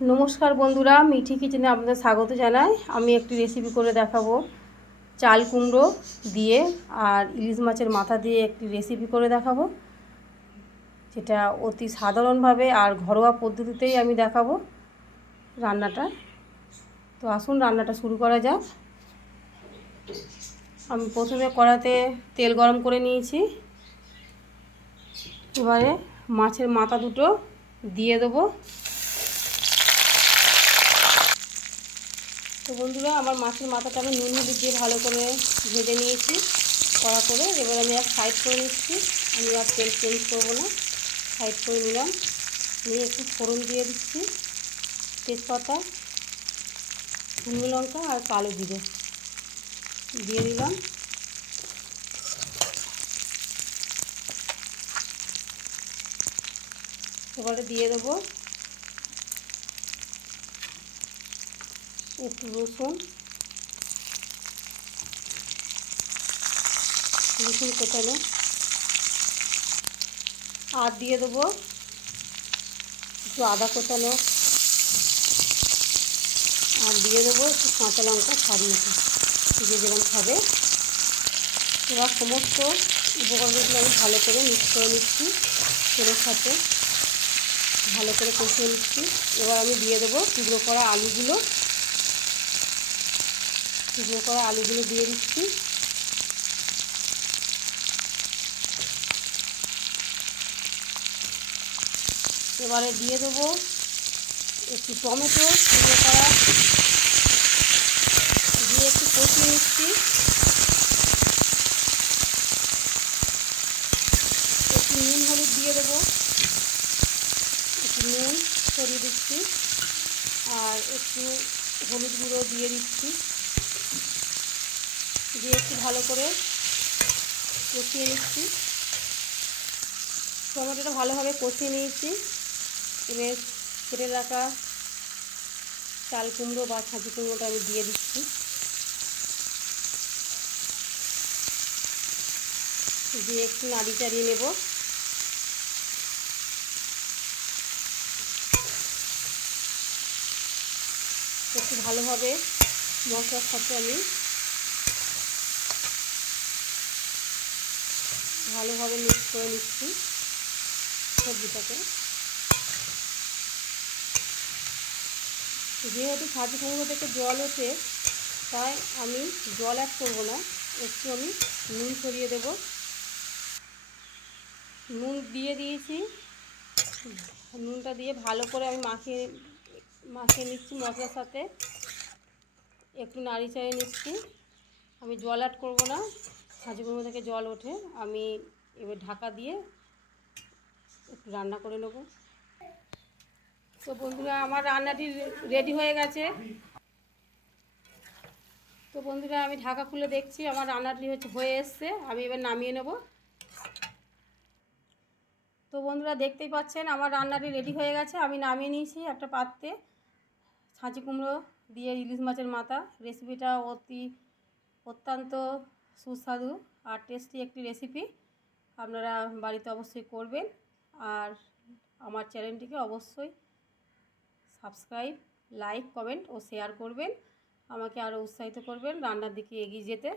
নমস্কার বন্ধুরা, মিঠি কিচেনে আপনাদের স্বাগত জানাই। আমি একটি রেসিপি করে দেখাবো চাল কুমড়ো দিয়ে আর ইলিশ মাছের মাথা দিয়ে একটি রেসিপি করে দেখাবো, যেটা অতি সাধারণভাবে আর ঘরোয়া পদ্ধতিতেই আমি দেখাবো রান্নাটা। তো আসুন রান্নাটা শুরু করা যাক। আমি প্রথমে কড়াতে তেল গরম করে নিয়েছি। এবারে মাছের মাথা দুটো দিয়ে দেবো। তো বন্ধুরা, আমার মাছের মাথাটা আমি নুন হলুদ দিয়ে ভালো করে ভেজে নিয়েছি কড়া করে। এবার আমি আর সাইড করে নিচ্ছি, আমি আর তেল চেঞ্জ করবো না, সাইড করে নিলাম। নিয়ে একটু ফোড়ন দিয়ে দিচ্ছি, তেজপাতা, শুকনো লঙ্কা আর কালো জিরে দিয়ে দিলাম। এবারে দিয়ে দেবো একটু রসুন কোটানো, আর দিয়ে দেবো একটু আদা কোটানো, আর দিয়ে দেবো একটু কাঁচা লঙ্কা ছাড়িয়ে, যে যেরকম খাবে। এবার সমস্ত উপকরণগুলো আমি ভালো করে মিক্স করে নিচ্ছি, তেলের সাথে ভালো করে কষিয়ে নিচ্ছি। এবার আমি দিয়ে দেবো টুকরো করা আলুগুলো দিয়ে দিচ্ছি। এবারে দিয়ে দেবো একটু টমেটো টুকরো করা, দিয়ে একটু কষিয়ে নিচ্ছি। একটু নুন হলুদ দিয়ে দেবো, একটু নুন ছড়িয়ে দিচ্ছি, আর একটু হলুদ গুঁড়ো দিয়ে দিচ্ছি। দিয়ে একটু ভালো করে কষিয়ে নিচ্ছি। টমেটোটা ভালোভাবে কষিয়ে নিয়েছি। এবার কেটে রাখা চাল কুমড়ো বা ছাঁচি কুমড়োটা আমি দিয়ে দিচ্ছি। দিয়ে একটু নাড়ি চাড়িয়ে নেব। একটু ভালোভাবে মশলার সাথে আমি ভালোভাবে মিক্স করে নিচ্ছি সবজিটাকে। যেহেতু ছাঁচি কুমড়ো থেকে জল ওঠে, তাই আমি জল অ্যাড করবো না, একটু আমি নুন ছড়িয়ে দেব। নুন দিয়ে দিয়েছি, নুনটা দিয়ে ভালো করে আমি মাখিয়ে নিচ্ছি মশলার সাথে, একটু নাড়ি চাড়িয়ে নিচ্ছি। আমি জল অ্যাড করবো না, ছাঁচি কুমড়ো থেকে জল ওঠে। আমি এবার ঢাকা দিয়ে একটু রান্না করে নেব। তো বন্ধুরা, আমার রান্নাটি রেডি হয়ে গেছে। তো বন্ধুরা, আমি ঢাকা খুলে দেখছি আমার রান্নাটি হয়ে এসছে। আমি এবার নামিয়ে নেব। তো বন্ধুরা, দেখতেই পাচ্ছেন আমার রান্নাটি রেডি হয়ে গেছে। আমি নামিয়ে নিয়েছি একটা পাত্রে। ছাঁচি কুমড়ো দিয়ে ইলিশ মাছের মাথা রেসিপিটা অত্যন্ত সুস্বাদু আর টেস্টি একটি রেসিপি। আপনারা বাড়িতে অবশ্যই করবেন, আর আমার চ্যানেলটিকে অবশ্যই সাবস্ক্রাইব, লাইক, কমেন্ট ও শেয়ার করবেন। আমাকে আরও উৎসাহিত করবেন রান্নার দিকে এগিয়ে যেতে।